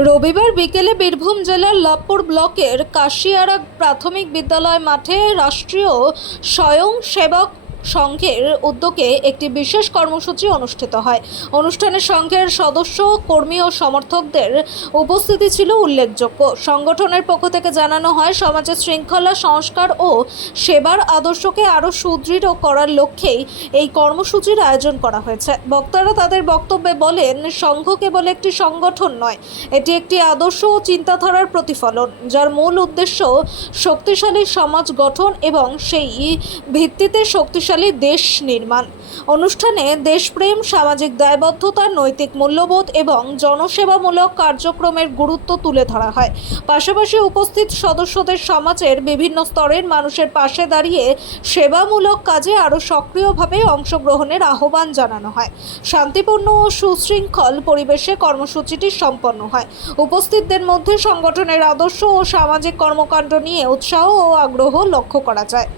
রবিবার বিকেলে বীরভূম জেলার লাভপুর ব্লকের কাশিয়ারা প্রাথমিক বিদ্যালয় মাঠে রাষ্ট্রীয় স্বয়ংসেবক সংঘের উদ্যোগে একটি বিশেষ কর্মসূচি অনুষ্ঠিত হয়। অনুষ্ঠানে সংঘের সদস্য, কর্মী ও সমর্থকদের উপস্থিতি ছিল উল্লেখযোগ্য। সংগঠনের পক্ষ থেকে জানানো হয়, সমাজে শৃঙ্খলা, সংস্কার ও সেবার আদর্শকে আরও সুদৃঢ় করার লক্ষ্যেই এই কর্মসূচির আয়োজন করা হয়েছে। বক্তারা তাদের বক্তব্যে বলেন, সংঘ কেবল একটি সংগঠন নয়, এটি একটি আদর্শ ও চিন্তাধারার প্রতিফলন, যার মূল উদ্দেশ্য শক্তিশালী সমাজ গঠন এবং সেই ভিত্তিতে শক্তিশালী দেশ নির্মাণ। অনুষ্ঠানে দেশপ্রেম, সামাজিক দায়বদ্ধতা, নৈতিক মূল্যবোধ এবং জনসেবামূলক কার্যক্রমের গুরুত্ব তুলে ধরা হয়। পাশাপাশি উপস্থিত সদস্যদের সমাজের বিভিন্ন স্তরের মানুষের পাশে দাঁড়িয়ে সেবামূলক কাজে আরও সক্রিয়ভাবে অংশগ্রহণের আহ্বান জানানো হয়। শান্তিপূর্ণ ও সুশৃঙ্খল পরিবেশে কর্মসূচিটি সম্পন্ন হয়। উপস্থিতদের মধ্যে সংগঠনের আদর্শ ও সামাজিক কর্মকাণ্ড নিয়ে উৎসাহ ও আগ্রহ লক্ষ্য করা যায়।